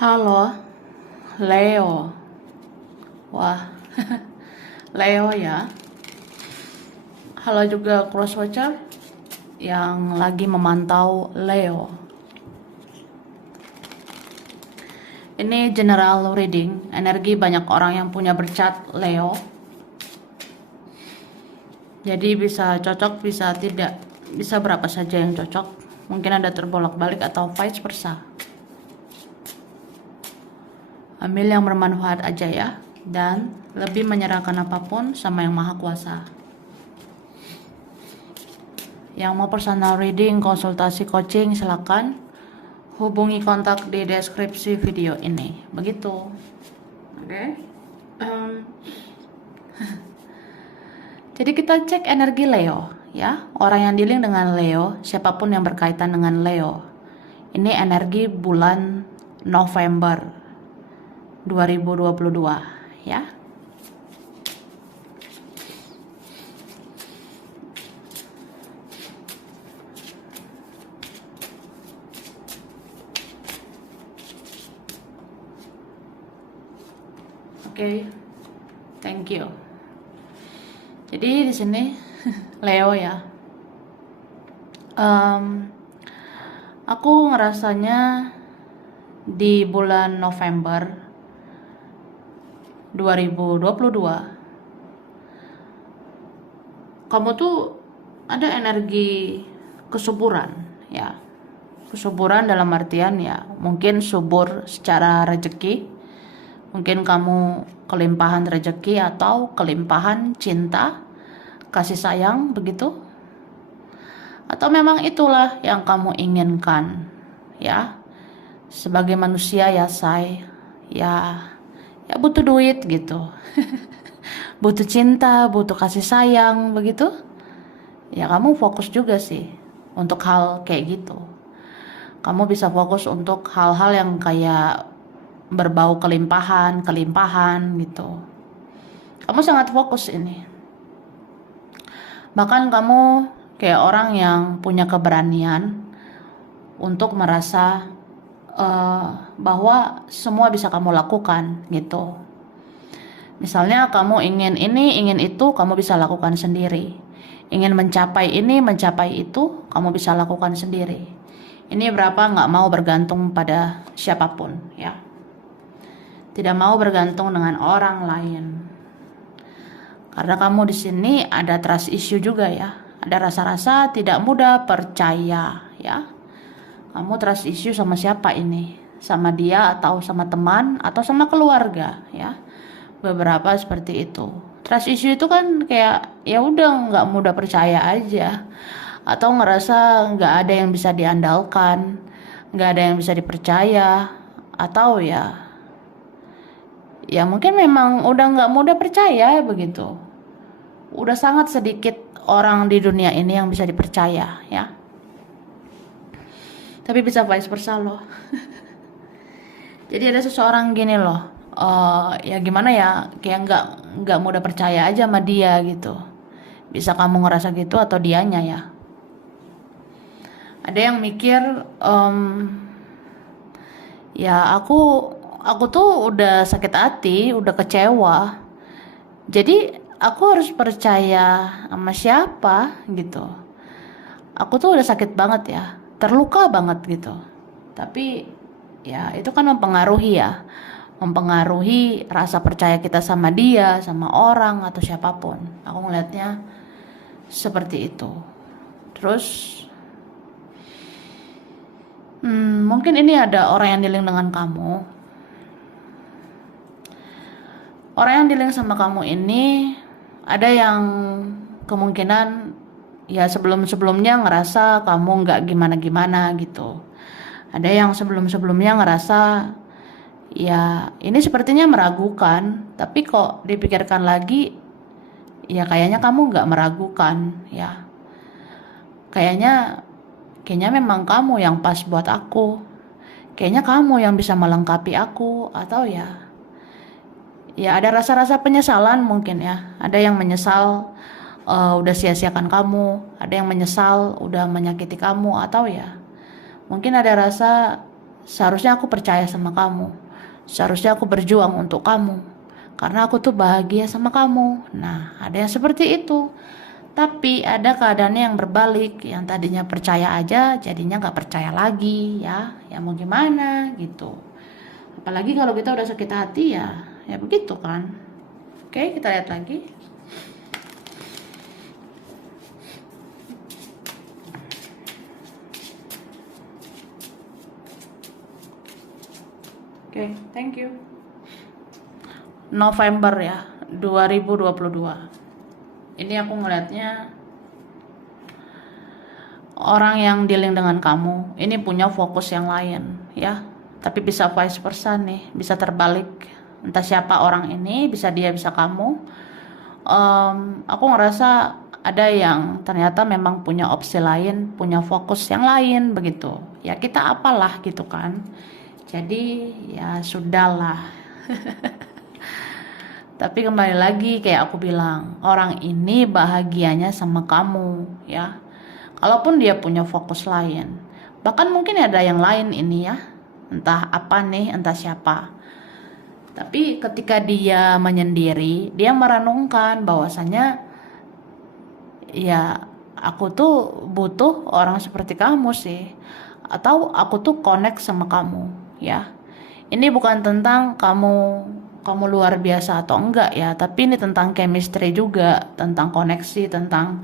Halo, Leo. Wah, Leo ya. Halo juga crosswatcher yang lagi memantau Leo. Ini general reading, energi banyak orang yang punya bercat Leo. Jadi bisa cocok, bisa tidak, bisa berapa saja yang cocok. Mungkin ada terbolak-balik atau vice versa. Ambil yang bermanfaat aja ya, dan lebih menyerahkan apapun sama yang maha kuasa. Yang mau personal reading, konsultasi coaching, silakan hubungi kontak di deskripsi video ini. Begitu. Oke. Jadi kita cek energi Leo ya. Orang yang dealing dengan Leo, siapapun yang berkaitan dengan Leo. Ini energi bulan November 2022 ya. Oke. Thank you. Jadi di sini Leo ya. Aku ngerasanya di bulan November 2022 kamu tuh ada energi kesuburan ya. Kesuburan dalam artian ya mungkin subur secara rezeki, mungkin kamu kelimpahan rezeki atau kelimpahan cinta, kasih sayang begitu, atau memang itulah yang kamu inginkan ya. Sebagai manusia ya ya butuh duit gitu. Butuh cinta, butuh kasih sayang begitu. Ya kamu fokus juga sih untuk hal kayak gitu. Kamu bisa fokus untuk hal-hal yang kayak berbau kelimpahan gitu. Kamu sangat fokus ini. Bahkan kamu kayak orang yang punya keberanian untuk merasa bahwa semua bisa kamu lakukan gitu. Misalnya kamu ingin ini, ingin itu, kamu bisa lakukan sendiri. Ingin mencapai ini, mencapai itu, kamu bisa lakukan sendiri. Ini berapa nggak mau bergantung pada siapapun ya. Tidak mau bergantung dengan orang lain. Karena kamu di sini ada trust issue juga ya. Ada rasa-rasa tidak mudah percaya ya. Kamu trust issue sama siapa ini? Sama dia atau sama teman atau sama keluarga ya. Beberapa seperti itu. Trust issue itu kan kayak ya udah nggak mudah percaya aja. Atau ngerasa nggak ada yang bisa diandalkan, nggak ada yang bisa dipercaya. Atau ya mungkin memang udah nggak mudah percaya begitu. Udah sangat sedikit orang di dunia ini yang bisa dipercaya ya. Tapi bisa vice versa loh. Jadi ada seseorang gini loh, ya gimana ya, kayak nggak mudah percaya aja sama dia gitu. Bisa kamu ngerasa gitu atau dianya ya. Ada yang mikir, ya aku tuh udah sakit hati, udah kecewa. Jadi aku harus percaya sama siapa gitu. Aku tuh udah sakit banget ya, terluka banget gitu. Tapi ya itu kan mempengaruhi rasa percaya kita sama dia, sama orang atau siapapun. Aku ngelihatnya seperti itu. Terus mungkin ini ada orang yang dealing dengan kamu. Orang yang dealing sama kamu ini ada yang kemungkinan ya sebelum-sebelumnya ngerasa kamu nggak gimana-gimana gitu. Ada yang sebelum-sebelumnya ngerasa ya ini sepertinya meragukan, tapi kok dipikirkan lagi ya kayaknya kamu nggak meragukan ya. Kayaknya memang kamu yang pas buat aku. Kayaknya kamu yang bisa melengkapi aku, atau ya ada rasa-rasa penyesalan mungkin ya. Ada yang menyesal udah sia-siakan kamu, ada yang menyesal udah menyakiti kamu, atau ya mungkin ada rasa Seharusnya aku percaya sama kamu. Seharusnya aku berjuang untuk kamu. Karena aku tuh bahagia sama kamu. Nah, ada yang seperti itu. Tapi ada keadaannya yang berbalik. Yang tadinya percaya aja, jadinya gak percaya lagi ya. Ya mau gimana gitu. Apalagi kalau kita udah sakit hati ya begitu kan. Oke, kita lihat lagi. Oke, thank you. November ya, 2022. Ini aku ngelihatnya orang yang dealing dengan kamu ini punya fokus yang lain ya. Tapi bisa vice versa nih, bisa terbalik. Entah siapa orang ini, bisa dia, bisa kamu. Aku ngerasa ada yang ternyata memang punya opsi lain, punya fokus yang lain begitu. Ya kita apalah gitu kan. Jadi ya sudahlah. Tapi kembali lagi kayak aku bilang, orang ini bahagianya sama kamu ya. Kalaupun dia punya fokus lain, bahkan mungkin ada yang lain ini ya. Entah apa nih, entah siapa. Tapi ketika dia menyendiri, dia merenungkan bahwasanya ya aku tuh butuh orang seperti kamu sih, atau aku tuh connect sama kamu ya. Ini bukan tentang kamu luar biasa atau enggak ya, tapi ini tentang chemistry juga, tentang koneksi, tentang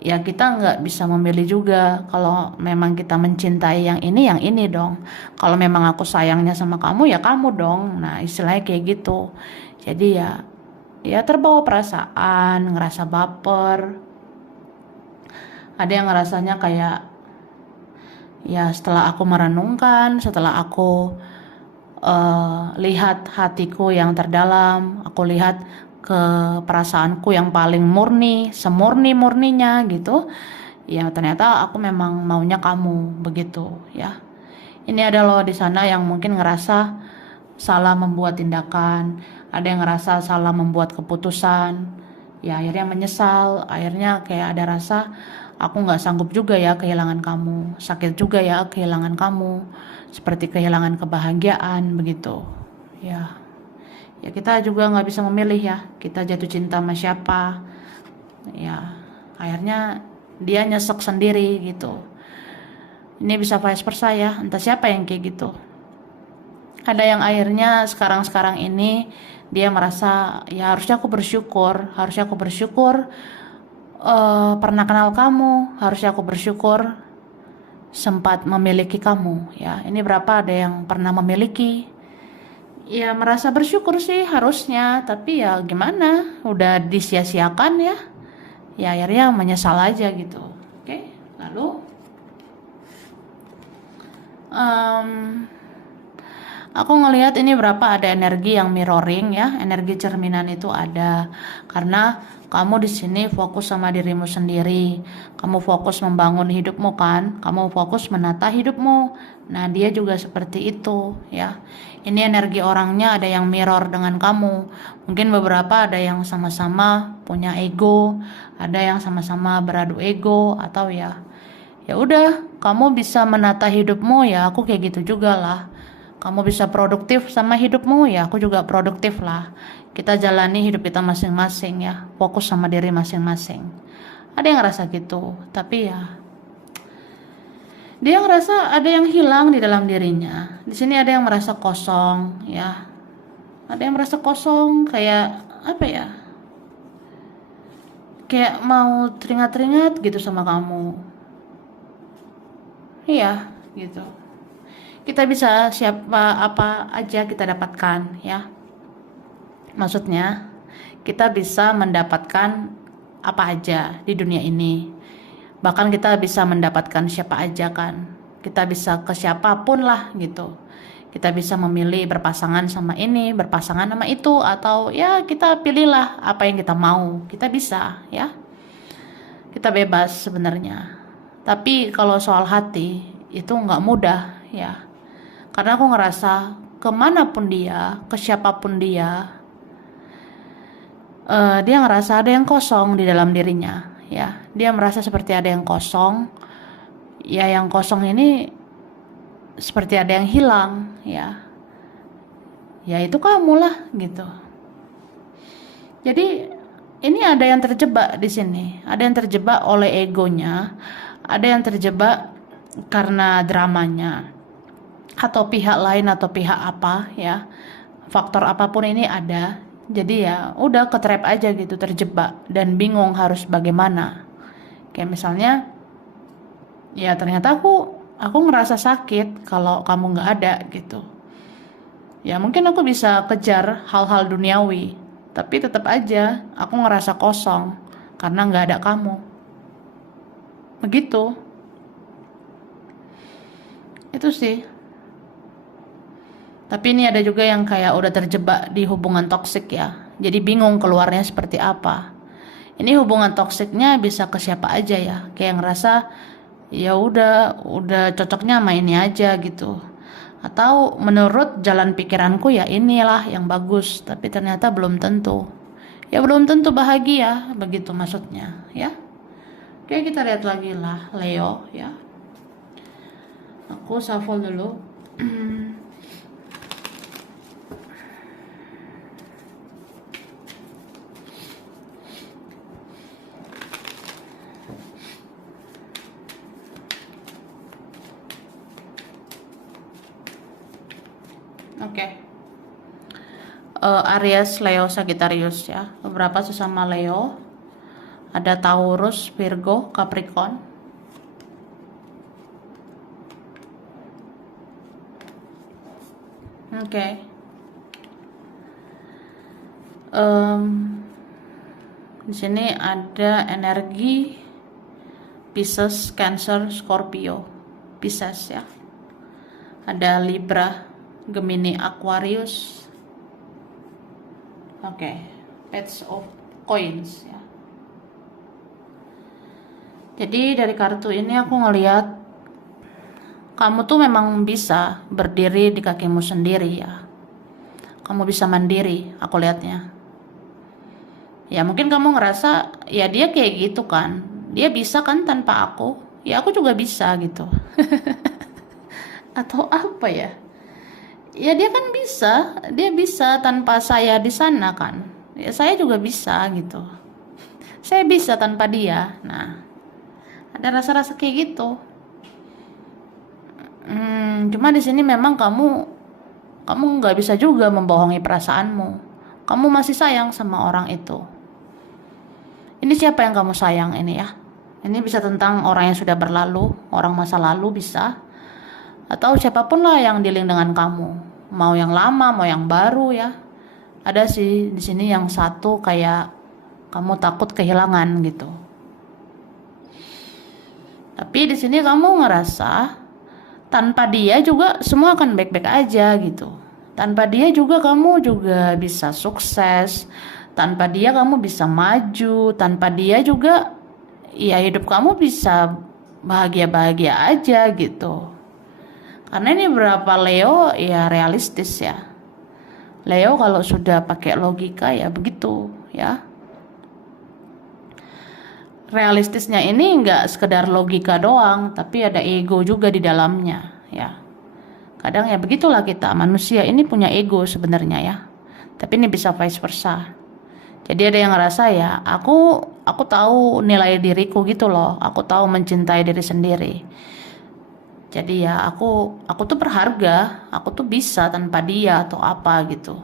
ya kita nggak bisa memilih juga. Kalau memang kita mencintai yang ini dong. Kalau memang aku sayangnya sama kamu ya kamu dong. Nah istilahnya kayak gitu. Jadi ya terbawa perasaan, ngerasa baper. Ada yang ngerasanya kayak ya setelah aku merenungkan, setelah aku lihat hatiku yang terdalam, aku lihat ke perasaanku yang paling murni, semurni-murninya gitu. Ya ternyata aku memang maunya kamu begitu ya. Ini ada loh di sana yang mungkin ngerasa salah membuat tindakan, ada yang ngerasa salah membuat keputusan. Ya akhirnya menyesal, akhirnya kayak ada rasa aku nggak sanggup juga ya kehilangan kamu, sakit juga ya kehilangan kamu, seperti kehilangan kebahagiaan begitu ya. Ya kita juga nggak bisa memilih ya, kita jatuh cinta sama siapa ya, akhirnya dia nyesek sendiri gitu. Ini bisa vice versa ya, entah siapa yang kayak gitu. Ada yang akhirnya sekarang ini dia merasa ya harusnya aku bersyukur pernah kenal kamu, harusnya aku bersyukur sempat memiliki kamu ya. Ini berapa ada yang pernah memiliki, ya merasa bersyukur sih harusnya, tapi ya gimana, udah disia-siakan ya. Ya akhirnya menyesal aja gitu. Oke, lalu aku ngelihat ini berapa ada energi yang mirroring ya, energi cerminan itu ada. Karena kamu di sini fokus sama dirimu sendiri, kamu fokus membangun hidupmu kan, kamu fokus menata hidupmu. Nah dia juga seperti itu ya. Ini energi orangnya ada yang mirror dengan kamu. Mungkin beberapa ada yang sama-sama punya ego, ada yang sama-sama beradu ego, atau ya udah kamu bisa menata hidupmu ya aku kayak gitu juga lah. Kamu bisa produktif sama hidupmu ya aku juga produktif lah. Kita jalani hidup kita masing-masing ya, fokus sama diri masing-masing. Ada yang ngerasa gitu, tapi ya dia ngerasa ada yang hilang di dalam dirinya. Di sini ada yang merasa kosong ya, ada yang merasa kosong kayak apa ya, kayak mau teringat-teringat gitu sama kamu. Iya gitu. Kita bisa siapa apa aja kita dapatkan ya. Maksudnya kita bisa mendapatkan apa aja di dunia ini. Bahkan kita bisa mendapatkan siapa aja kan. Kita bisa ke siapapun lah gitu. Kita bisa memilih berpasangan sama ini, berpasangan sama itu, atau ya kita pilihlah apa yang kita mau. Kita bisa ya. Kita bebas sebenarnya. Tapi kalau soal hati itu nggak mudah ya. Karena aku ngerasa kemanapun dia, ke siapapun dia, dia ngerasa ada yang kosong di dalam dirinya ya. Dia merasa seperti ada yang kosong ya. Yang kosong ini seperti ada yang hilang, ya. Ya itu kamu lah gitu. Jadi ini ada yang terjebak di sini, ada yang terjebak oleh egonya, ada yang terjebak karena dramanya, atau pihak lain atau pihak apa ya. Faktor apapun ini ada. Jadi ya udah ketrap aja gitu, terjebak dan bingung harus bagaimana. Kayak misalnya, ya ternyata aku ngerasa sakit kalau kamu nggak ada gitu. Ya mungkin aku bisa kejar hal-hal duniawi, tapi tetap aja aku ngerasa kosong karena nggak ada kamu. Begitu. Itu sih. Tapi ini ada juga yang kayak udah terjebak di hubungan toksik ya. Jadi bingung keluarnya seperti apa. Ini hubungan toksiknya bisa ke siapa aja ya. Kayak ngerasa ya udah cocoknya sama ini aja gitu. Atau menurut jalan pikiranku ya inilah yang bagus, tapi ternyata belum tentu. Ya belum tentu bahagia, begitu maksudnya ya. Oke, kita lihat lagi lah Leo ya. Aku shuffle dulu. Oke. Aries, Leo, Sagittarius ya. Beberapa sesama Leo. Ada Taurus, Virgo, Capricorn. Oke. Di sini ada energi Pisces, Cancer, Scorpio, Pisces ya. Ada Libra, Gemini, Aquarius. Oke. Page of Coins ya. Jadi dari kartu ini aku ngelihat kamu tuh memang bisa berdiri di kakimu sendiri ya. Kamu bisa mandiri, aku lihatnya. Ya mungkin kamu ngerasa ya dia kayak gitu kan. Dia bisa kan tanpa aku. Ya aku juga bisa gitu. Atau apa ya? Ya dia kan bisa, dia bisa tanpa saya di sana kan. Ya saya juga bisa gitu. Saya bisa tanpa dia. Nah, ada rasa-rasa kayak gitu. Cuma di sini memang kamu nggak bisa juga membohongi perasaanmu. Kamu masih sayang sama orang itu. Ini siapa yang kamu sayang ini ya? Ini bisa tentang orang yang sudah berlalu, orang masa lalu bisa. Atau siapapun lah yang dealing dengan kamu, mau yang lama mau yang baru ya. Ada sih di sini yang satu kayak kamu takut kehilangan gitu, tapi di sini kamu ngerasa tanpa dia juga semua akan baik-baik aja gitu. Tanpa dia juga kamu juga bisa sukses, tanpa dia kamu bisa maju, tanpa dia juga ya hidup kamu bisa bahagia-bahagia aja gitu. Karena ini berapa Leo ya realistis ya. Leo kalau sudah pakai logika ya begitu ya. Realistisnya ini enggak sekedar logika doang, tapi ada ego juga di dalamnya ya. Kadang ya begitulah kita manusia ini punya ego sebenarnya ya. Tapi ini bisa vice versa. Jadi ada yang ngerasa ya, aku tahu nilai diriku gitu loh. Aku tahu mencintai diri sendiri. Jadi ya aku tuh berharga, aku tuh bisa tanpa dia atau apa gitu.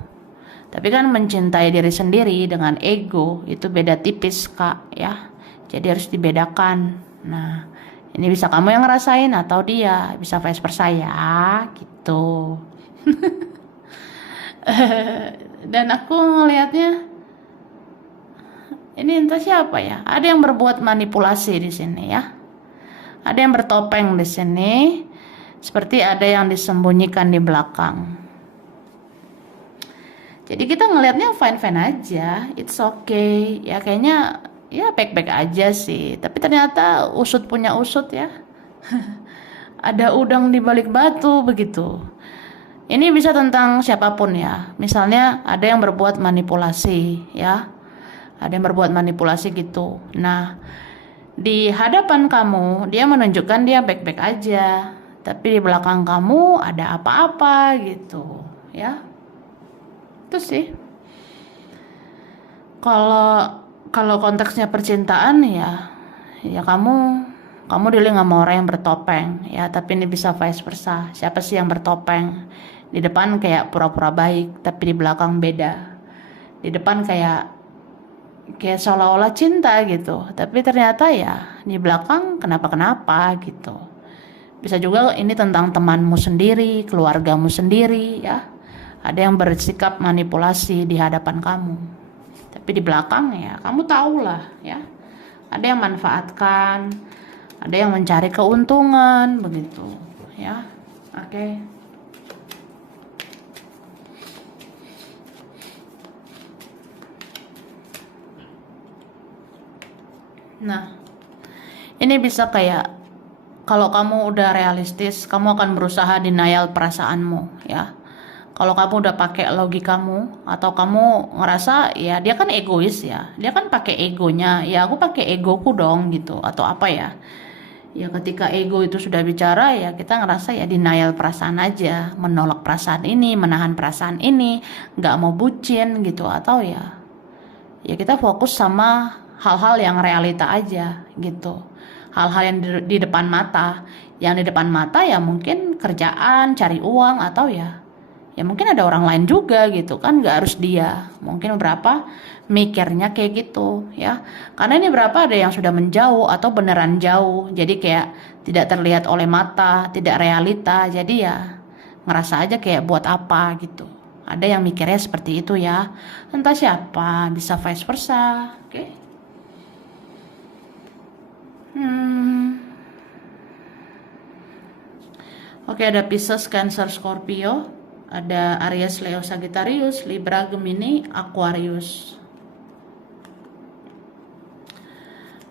Tapi kan mencintai diri sendiri dengan ego itu beda tipis Kak ya. Jadi harus dibedakan. Nah, ini bisa kamu yang ngerasain atau dia, bisa vice versa ya gitu. Dan aku ngelihatnya ini entah siapa ya. Ada yang berbuat manipulasi di sini ya. Ada yang bertopeng di sini, seperti ada yang disembunyikan di belakang. Jadi kita ngelihatnya fine-fine aja, it's okay. Ya kayaknya ya baik-baik aja sih. Tapi ternyata usut punya usut ya. Ada udang di balik batu begitu. Ini bisa tentang siapapun ya. Misalnya ada yang berbuat manipulasi ya. Ada yang berbuat manipulasi gitu. Nah, di hadapan kamu dia menunjukkan dia baik-baik aja, tapi di belakang kamu ada apa-apa gitu ya. Itu sih. Kalau konteksnya percintaan ya kamu dealing sama orang yang bertopeng ya, tapi ini bisa vice versa. Siapa sih yang bertopeng? Di depan kayak pura-pura baik, tapi di belakang beda. Di depan kayak seolah-olah cinta gitu, tapi ternyata ya di belakang kenapa-kenapa gitu. Bisa juga ini tentang temanmu sendiri, keluargamu sendiri ya. Ada yang bersikap manipulasi di hadapan kamu, tapi di belakang ya kamu tahulah ya. Ada yang manfaatkan, ada yang mencari keuntungan begitu ya. Oke. Nah, ini bisa kayak kalau kamu udah realistis, kamu akan berusaha denial perasaanmu ya. Kalau kamu udah pakai logikamu atau kamu ngerasa ya dia kan egois ya, dia kan pakai egonya, ya aku pakai egoku dong gitu atau apa ya. Ya ketika ego itu sudah bicara ya kita ngerasa ya denial perasaan aja, menolak perasaan ini, menahan perasaan ini, nggak mau bucin gitu atau ya kita fokus sama hal-hal yang realita aja gitu. Hal-hal yang di depan mata. Yang di depan mata ya mungkin kerjaan, cari uang atau ya mungkin ada orang lain juga gitu kan, nggak harus dia. Mungkin berapa mikirnya kayak gitu ya. Karena ini berapa ada yang sudah menjauh atau beneran jauh. Jadi kayak tidak terlihat oleh mata, tidak realita. Jadi ya ngerasa aja kayak buat apa gitu. Ada yang mikirnya seperti itu ya. Entah siapa, bisa vice versa. Oke. Oke, ada Pisces, Cancer, Scorpio, ada Aries, Leo, Sagittarius, Libra, Gemini, Aquarius.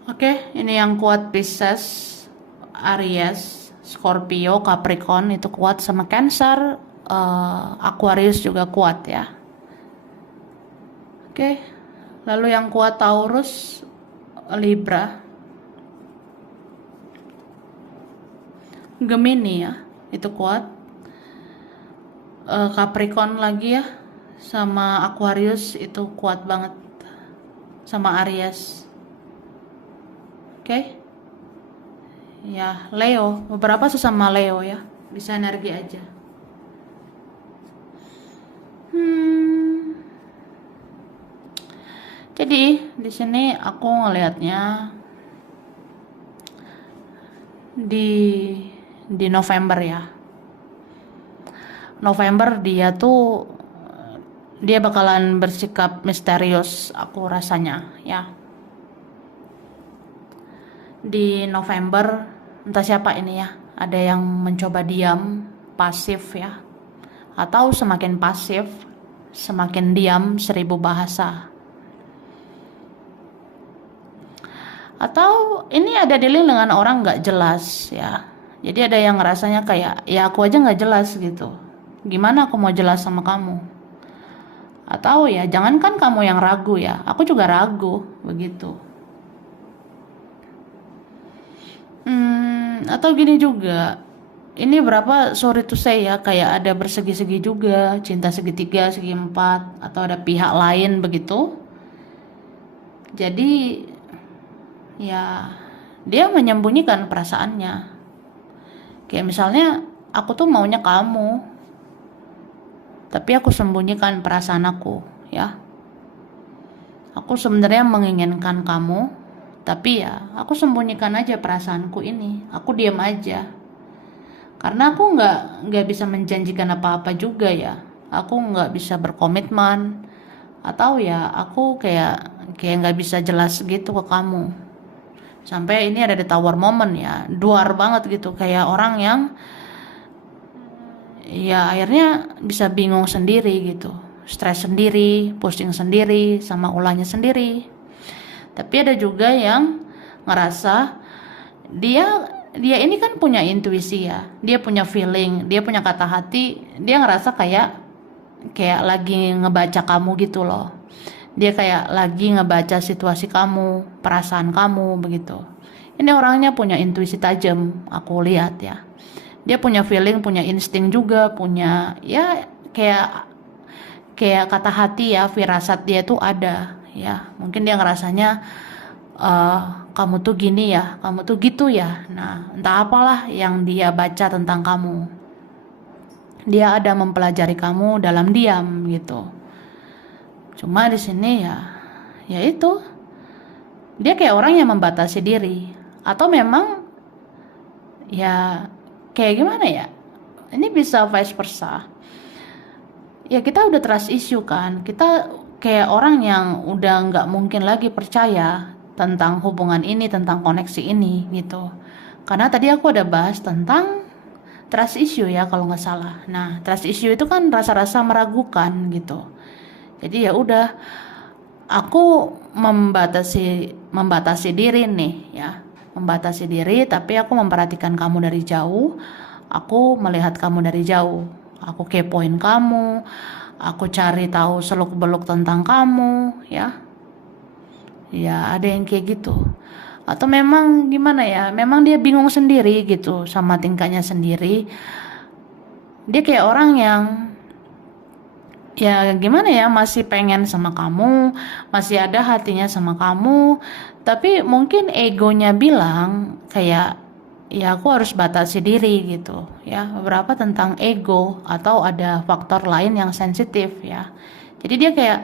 Oke, ini yang kuat Pisces, Aries, Scorpio, Capricorn itu kuat, sama Cancer, Aquarius juga kuat ya. Oke, lalu yang kuat Taurus, Libra, Gemini ya, itu kuat. Capricorn lagi ya, sama Aquarius itu kuat banget, sama Aries. Oke. Ya, Leo, beberapa sesama Leo ya, bisa energi aja. Jadi di sini aku ngelihatnya di November ya. November dia bakalan bersikap misterius aku rasanya ya. Di November entah siapa ini ya, ada yang mencoba diam, pasif ya. Atau semakin pasif, semakin diam 1000 bahasa. Atau ini ada dealing dengan orang gak jelas ya. Jadi ada yang ngerasanya kayak ya aku aja gak jelas gitu. Gimana aku mau jelas sama kamu? Atau ya jangankan kamu yang ragu ya, aku juga ragu begitu. Atau gini juga, ini berapa sorry to say ya, kayak ada bersegi-segi juga, cinta segitiga, segi empat, atau ada pihak lain begitu. Jadi ya dia menyembunyikan perasaannya. Kayak misalnya aku tuh maunya kamu, tapi aku sembunyikan perasaan aku ya. Aku sebenarnya menginginkan kamu, tapi ya aku sembunyikan aja perasaanku ini. Aku diam aja. Karena aku nggak bisa menjanjikan apa-apa juga ya. Aku nggak bisa berkomitmen, atau ya aku kayak nggak bisa jelas gitu ke kamu. Sampai ini ada di tower moment ya, duar banget gitu, kayak orang yang ya akhirnya bisa bingung sendiri gitu, stres sendiri, pusing sendiri, sama ulahnya sendiri. Tapi ada juga yang ngerasa dia ini kan punya intuisi ya, dia punya feeling, dia punya kata hati, dia ngerasa kayak lagi ngebaca kamu gitu loh. Dia kayak lagi ngebaca situasi kamu, perasaan kamu begitu. Ini orangnya punya intuisi tajam, aku lihat ya. Dia punya feeling, punya insting juga, punya ya kayak kayak kata hati ya, firasat dia tuh ada ya. Mungkin dia ngerasanya eh kamu tuh gini ya, kamu tuh gitu ya. Nah, entah apalah yang dia baca tentang kamu. Dia ada mempelajari kamu dalam diam gitu. Cuma di sini ya itu dia kayak orang yang membatasi diri, atau memang ya kayak gimana ya? Ini bisa vice versa. Ya kita udah trust issue kan, kita kayak orang yang udah nggak mungkin lagi percaya tentang hubungan ini, tentang koneksi ini gitu. Karena tadi aku ada bahas tentang trust issue ya kalau nggak salah. Nah, trust issue itu kan rasa-rasa meragukan gitu. Jadi ya udah, aku membatasi diri nih ya, membatasi diri, tapi aku memperhatikan kamu dari jauh. Aku melihat kamu dari jauh, aku kepoin kamu, aku cari tahu seluk beluk tentang kamu ya. Ya ada yang kayak gitu, atau memang gimana ya, memang dia bingung sendiri gitu sama tingkahnya sendiri. Dia kayak orang yang ya gimana ya, masih pengen sama kamu, masih ada hatinya sama kamu, tapi mungkin egonya bilang kayak ya aku harus batasi diri gitu ya, beberapa tentang ego atau ada faktor lain yang sensitif ya. Jadi dia kayak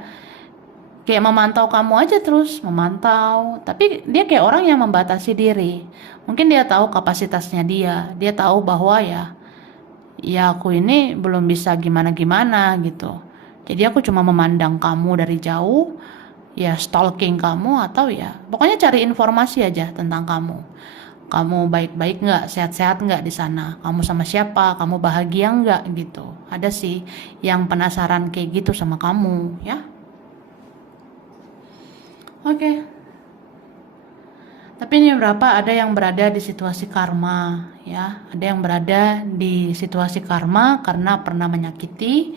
kayak memantau kamu aja, terus memantau, tapi dia kayak orang yang membatasi diri. Mungkin dia tahu kapasitasnya, dia tahu bahwa ya aku ini belum bisa gimana-gimana gitu. Jadi aku cuma memandang kamu dari jauh, ya stalking kamu, atau ya pokoknya cari informasi aja tentang kamu. Kamu baik-baik nggak, sehat-sehat nggak di sana? Kamu sama siapa? Kamu bahagia nggak gitu? Ada sih yang penasaran kayak gitu sama kamu ya. Oke. Tapi ini berapa ada yang berada di situasi karma ya. Ada yang berada di situasi karma karena pernah menyakiti,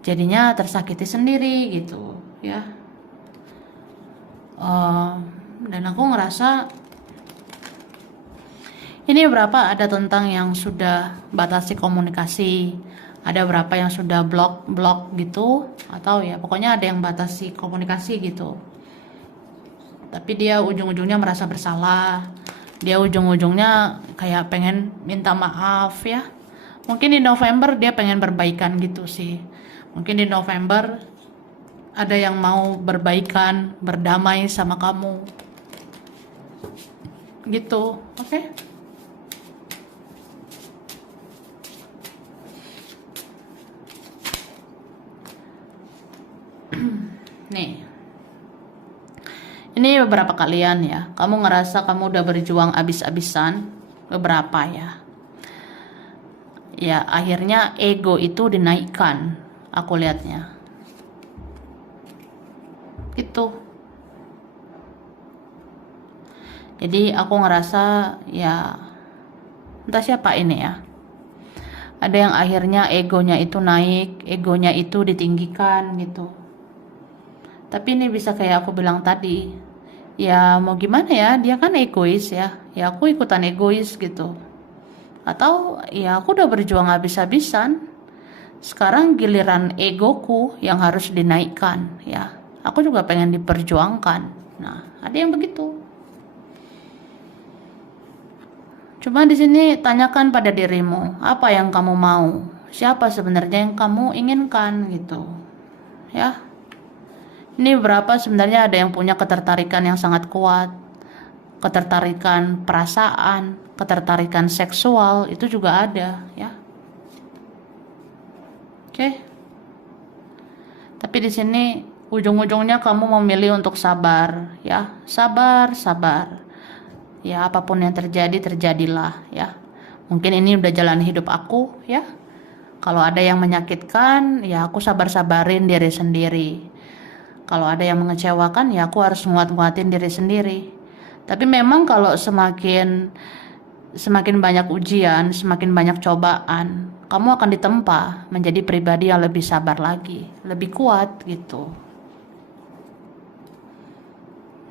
jadinya tersakiti sendiri gitu ya. Dan aku ngerasa ini berapa ada tentang yang sudah batasi komunikasi, ada berapa yang sudah blok gitu, atau ya pokoknya ada yang batasi komunikasi gitu. Tapi dia ujung-ujungnya merasa bersalah, dia ujung-ujungnya kayak pengen minta maaf ya. Mungkin di November dia pengen berbaikan gitu sih. Mungkin di November ada yang mau berbaikan, berdamai sama kamu gitu. Oke. Nih, ini beberapa kalian ya, kamu ngerasa kamu udah berjuang abis-abisan, beberapa ya akhirnya ego itu dinaikkan, aku lihatnya gitu. Jadi aku ngerasa ya entah siapa ini ya, ada yang akhirnya egonya itu naik, egonya itu ditinggikan gitu. Tapi ini bisa kayak aku bilang tadi, ya mau gimana ya, dia kan egois ya aku ikutan egois gitu. Atau ya aku udah berjuang habis-habisan, sekarang giliran egoku yang harus dinaikkan ya. Aku juga pengen diperjuangkan. Nah, ada yang begitu. Cuma di sini tanyakan pada dirimu, apa yang kamu mau? Siapa sebenarnya yang kamu inginkan gitu. Ya. Ini berapa sebenarnya ada yang punya ketertarikan yang sangat kuat. Ketertarikan perasaan, ketertarikan seksual itu juga ada ya. Oke. Tapi di sini ujung-ujungnya kamu memilih untuk sabar ya. Sabar. Ya apapun yang terjadi, terjadilah ya. Mungkin ini udah jalan hidup aku ya. Kalau ada yang menyakitkan, ya aku sabar-sabarin diri sendiri. Kalau ada yang mengecewakan, ya aku harus nguat-nguatin diri sendiri. Tapi memang kalau semakin banyak ujian, semakin banyak cobaan, kamu akan ditempa menjadi pribadi yang lebih sabar lagi, lebih kuat gitu.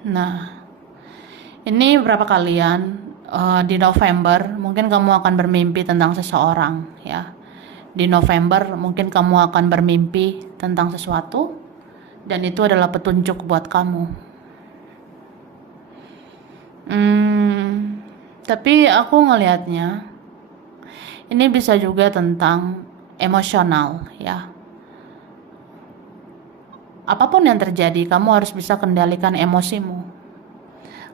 Nah, ini berapa kalian Di November mungkin kamu akan bermimpi tentang seseorang ya. Di November mungkin kamu akan bermimpi tentang sesuatu dan itu adalah petunjuk buat kamu. Tapi aku ngelihatnya ini bisa juga tentang emosional ya. Apapun yang terjadi, kamu harus bisa kendalikan emosimu.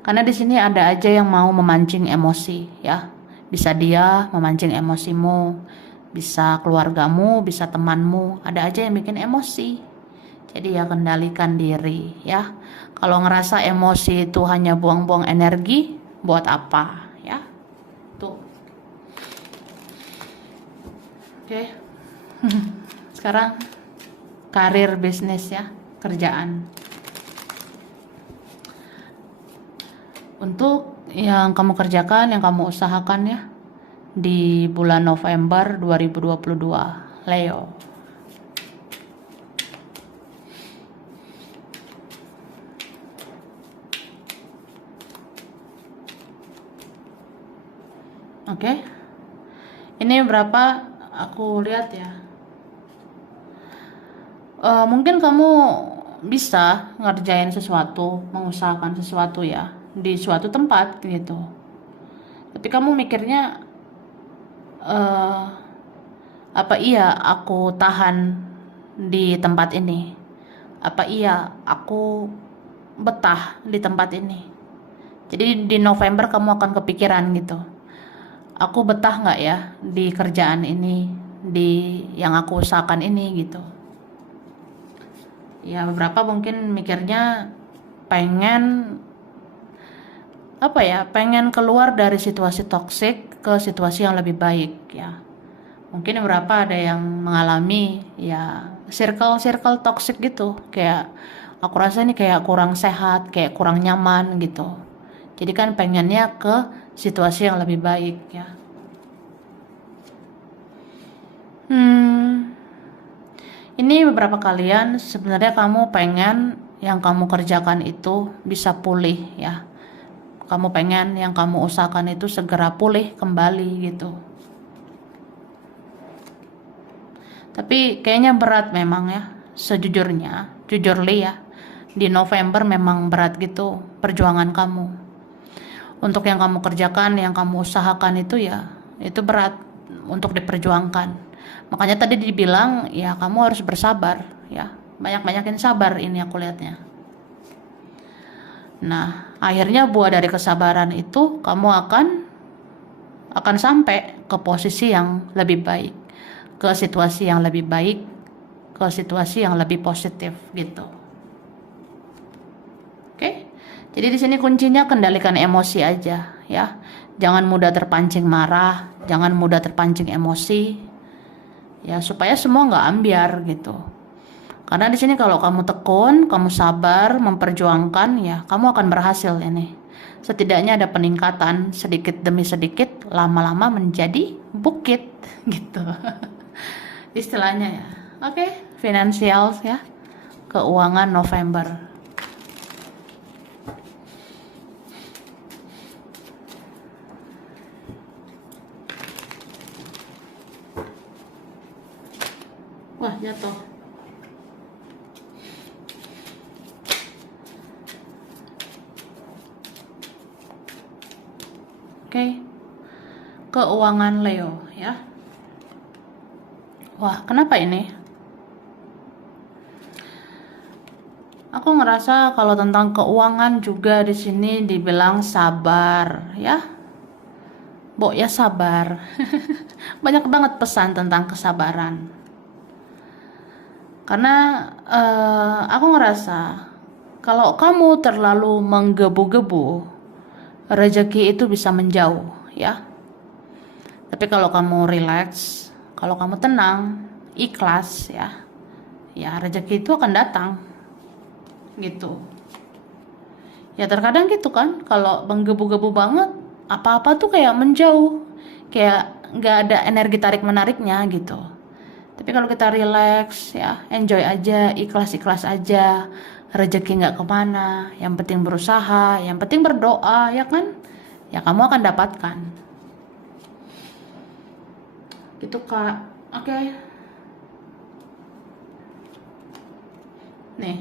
Karena di sini ada aja yang mau memancing emosi ya. Bisa dia memancing emosimu, bisa keluargamu, bisa temanmu, ada aja yang bikin emosi. Jadi ya kendalikan diri ya. Kalau ngerasa emosi itu hanya buang-buang energi, buat apa ya? Tuh. Oke. Sekarang karir, bisnis ya, kerjaan. Untuk yang kamu kerjakan, yang kamu usahakan ya di bulan November 2022, Leo. Oke. Ini berapa aku lihat ya. Mungkin kamu bisa ngerjain sesuatu, mengusahakan sesuatu ya di suatu tempat gitu. Tapi kamu mikirnya apa iya aku tahan di tempat ini? Apa iya aku betah di tempat ini? Jadi di November kamu akan kepikiran gitu. Aku betah nggak ya di kerjaan ini, di yang aku usahakan ini gitu. Ya beberapa mungkin mikirnya pengen apa ya, pengen keluar dari situasi toksik ke situasi yang lebih baik ya. Mungkin beberapa ada yang mengalami ya circle toksik gitu, kayak aku rasa ini kayak kurang sehat, kayak kurang nyaman gitu. Jadi kan pengennya ke situasi yang lebih baik ya. Ini beberapa kalian sebenarnya kamu pengen yang kamu kerjakan itu bisa pulih ya. Kamu pengen yang kamu usahakan itu segera pulih kembali gitu. Tapi kayaknya berat memang ya. Sejujurnya, jujurly ya. Di November memang berat gitu perjuangan kamu. Untuk yang kamu kerjakan, yang kamu usahakan itu ya, itu berat untuk diperjuangkan. Makanya tadi dibilang ya kamu harus bersabar ya. Banyak-banyakin sabar ini aku lihatnya. Nah, akhirnya buah dari kesabaran itu kamu akan sampai ke posisi yang lebih baik, ke situasi yang lebih baik, ke situasi yang lebih positif gitu. Oke? Jadi di sini kuncinya kendalikan emosi aja ya. Jangan mudah terpancing marah, jangan mudah terpancing emosi. Ya, supaya semua nggak ambiar gitu. Karena di sini kalau kamu tekun, kamu sabar, memperjuangkan, ya kamu akan berhasil ini. Setidaknya ada peningkatan sedikit demi sedikit, lama-lama menjadi bukit gitu. Istilahnya ya. Oke, finansial ya. Keuangan November. Wah, jatuh. Oke, keuangan Leo ya. Wah, kenapa ini? Aku ngerasa kalau tentang keuangan juga di sini dibilang sabar ya. Bo ya sabar. Banyak banget pesan tentang kesabaran. Karena aku ngerasa kalau kamu terlalu menggebu-gebu, rezeki itu bisa menjauh ya. Tapi kalau kamu relax, kalau kamu tenang, ikhlas ya, ya rezeki itu akan datang gitu. Ya terkadang gitu kan, kalau menggebu-gebu banget, apa-apa tuh kayak menjauh, kayak nggak ada energi tarik menariknya gitu. Tapi kalau kita relax ya, enjoy aja, ikhlas-ikhlas aja, rezeki nggak kemana, yang penting berusaha, yang penting berdoa ya kan. ya kamu akan dapatkan. Gitu Kak. Oke. Nih.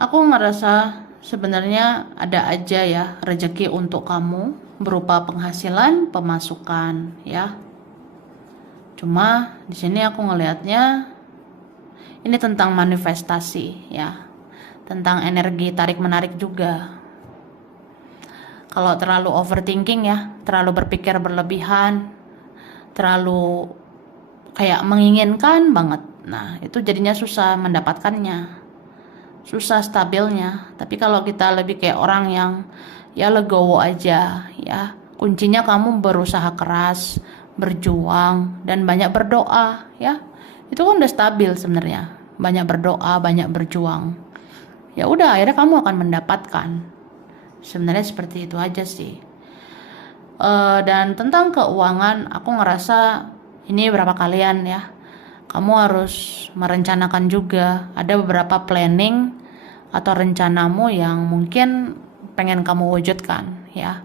Aku ngerasa sebenarnya ada aja ya rezeki untuk kamu berupa penghasilan, pemasukan ya. Cuma di sini aku ngelihatnya ini tentang manifestasi ya. Tentang energi tarik menarik juga. Kalau terlalu overthinking ya, terlalu berpikir berlebihan, terlalu kayak menginginkan banget. Nah, itu jadinya susah mendapatkannya. Susah stabilnya. Tapi kalau kita lebih kayak orang yang ya legowo aja ya. Kuncinya kamu berusaha keras, berjuang dan banyak berdoa ya. Itu kan udah stabil sebenarnya. Banyak berdoa, banyak berjuang. Ya udah akhirnya kamu akan mendapatkan. Sebenarnya seperti itu aja sih. Dan tentang keuangan, aku ngerasa ini berapa kalian ya. Kamu harus merencanakan juga. Ada beberapa planning atau rencanamu yang mungkin pengen kamu wujudkan ya.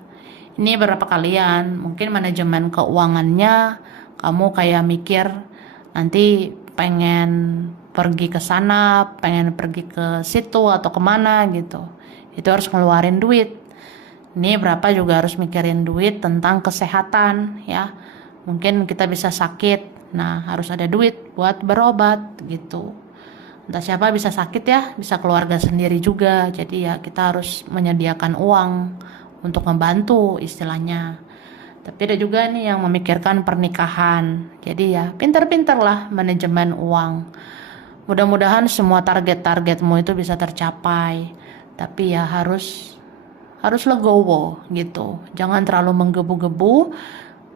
Ini berapa kalian, mungkin manajemen keuangannya kamu kayak mikir nanti pengen pergi ke sana, pengen pergi ke situ atau kemana gitu. Itu harus ngeluarin duit. Ini berapa juga harus mikirin duit tentang kesehatan ya. Mungkin kita bisa sakit, nah harus ada duit buat berobat gitu. Entah siapa bisa sakit ya, bisa keluarga sendiri juga. Jadi ya kita harus menyediakan uang untuk membantu istilahnya. Tapi ada juga nih yang memikirkan pernikahan. Jadi ya pinter-pinter lah manajemen uang. Mudah-mudahan semua target-targetmu itu bisa tercapai. Tapi ya harus legowo gitu. Jangan terlalu menggebu-gebu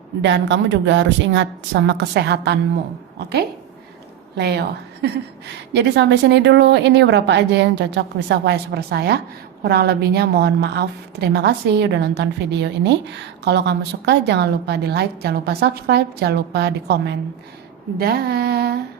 dan kamu juga harus ingat sama kesehatanmu. Oke? Leo. Jadi sampai sini dulu. Ini berapa aja yang cocok bisa voice over saya. Kurang lebihnya mohon maaf. Terima kasih udah nonton video ini. Kalau kamu suka jangan lupa di like, jangan lupa subscribe, jangan lupa di komen. Dah.